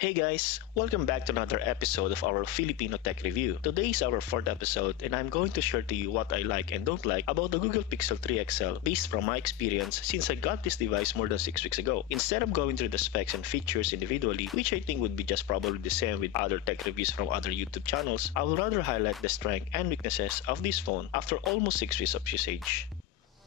Hey guys, welcome back to another episode of our Filipino Tech Review. Today is our fourth episode and I'm going to share to you what I like and don't like about the Google Pixel 3 XL based from my experience since I got this device more than 6 weeks ago. Instead of going through the specs and features individually, which I think would be just probably the same with other tech reviews from other YouTube channels, I will rather highlight the strength and weaknesses of this phone after almost 6 weeks of usage.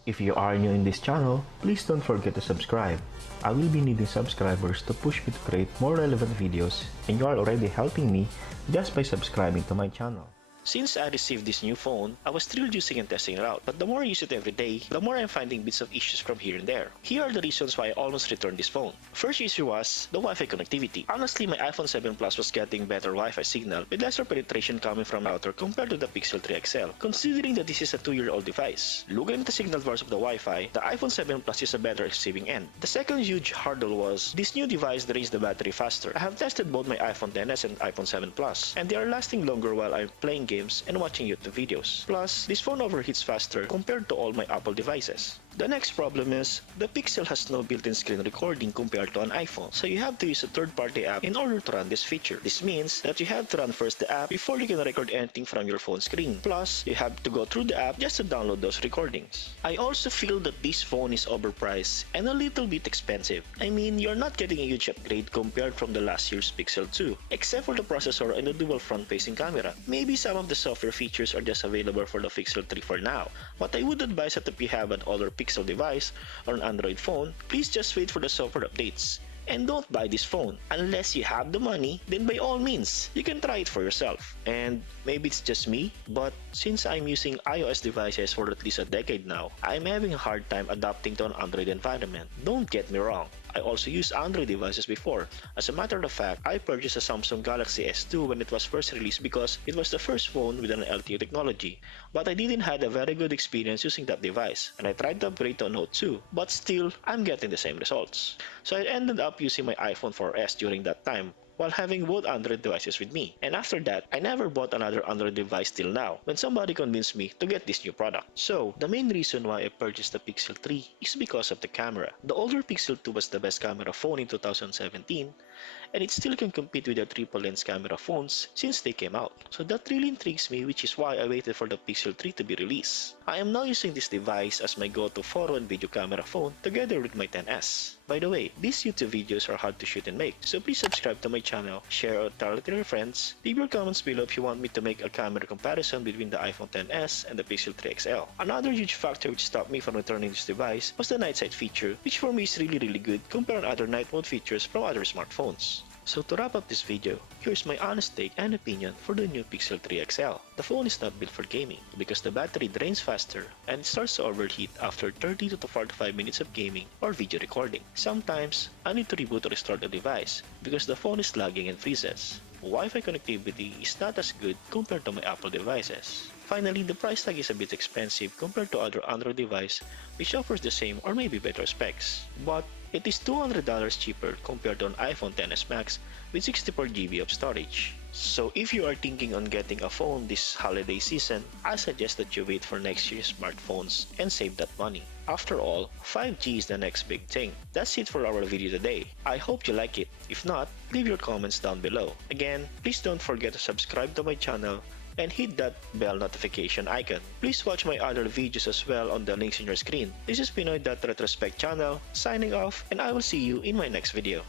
If you are new in this channel, please don't forget to subscribe. I will be needing subscribers to push me to create more relevant videos, and you are already helping me just by subscribing to my channel. Since I received this new phone, I was thrilled using and testing it out, but the more I use it every day, the more I'm finding bits of issues from here and there. Here are the reasons why I almost returned this phone. First issue was the Wi-Fi connectivity. Honestly, my iPhone 7 Plus was getting better Wi-Fi signal with lesser penetration coming from router compared to the Pixel 3 XL, considering that this is a 2-year-old device. Looking at the signal bars of the Wi-Fi, the iPhone 7 Plus is a better receiving end. The second huge hurdle was this new device drains the battery faster. I have tested both my iPhone XS and iPhone 7 Plus, and they are lasting longer while I'm playing games and watching YouTube videos. Plus, this phone overheats faster compared to all my Apple devices. The next problem is, the Pixel has no built-in screen recording compared to an iPhone, so you have to use a third-party app in order to run this feature. This means that you have to run first the app before you can record anything from your phone screen. Plus, you have to go through the app just to download those recordings. I also feel that this phone is overpriced and a little bit expensive. I mean, you're not getting a huge upgrade compared from the last year's Pixel 2, except for the processor and the dual front-facing camera. Maybe some of the software features are just available for the Pixel 3 for now, but I would advise that if you have an older Pixel device or an Android phone, please just wait for the software updates. And don't buy this phone. Unless you have the money, then by all means, you can try it for yourself. And maybe it's just me, but since I'm using iOS devices for at least a decade now, I'm having a hard time adapting to an Android environment. Don't get me wrong, I also used Android devices before. As a matter of fact, I purchased a Samsung Galaxy S2 when it was first released because it was the first phone with an LTE technology. But I didn't have a very good experience using that device, and I tried to upgrade to a Note 2, but still, I'm getting the same results. So I ended up using my iPhone 4S during that time, while having both Android devices with me. And after that, I never bought another Android device till now, when somebody convinced me to get this new product. So, the main reason why I purchased the Pixel 3 is because of the camera. The older Pixel 2 was the best camera phone in 2017, and it still can compete with the triple lens camera phones since they came out. So that really intrigues me, which is why I waited for the Pixel 3 to be released. I am now using this device as my go-to photo and video camera phone together with my XS. By the way, these YouTube videos are hard to shoot and make, so please subscribe to my channel, share or tell it to your friends, leave your comments below if you want me to make a camera comparison between the iPhone XS and the Pixel 3 XL. Another huge factor which stopped me from returning this device was the night sight feature, which for me is really good compared to other night mode features from other smartphones. So to wrap up this video, here's my honest take and opinion for the new Pixel 3 XL. The phone is not built for gaming because the battery drains faster and starts to overheat after 30 to 45 minutes of gaming or video recording. Sometimes, I need to reboot or restart the device because the phone is lagging and freezes. Wi-Fi connectivity is not as good compared to my Apple devices. Finally, the price tag is a bit expensive compared to other Android device which offers the same or maybe better specs. But it is $200 cheaper compared to an iPhone XS Max with 64GB of storage. So if you are thinking on getting a phone this holiday season, I suggest that you wait for next year's smartphones and save that money. After all, 5G is the next big thing. That's it for our video today. I hope you like it. If not, leave your comments down below. Again, please don't forget to subscribe to my channel and hit that bell notification icon. Please watch my other videos as well on the links in your screen. This is pinoy.retrospect channel, signing off, and I will see you in my next video.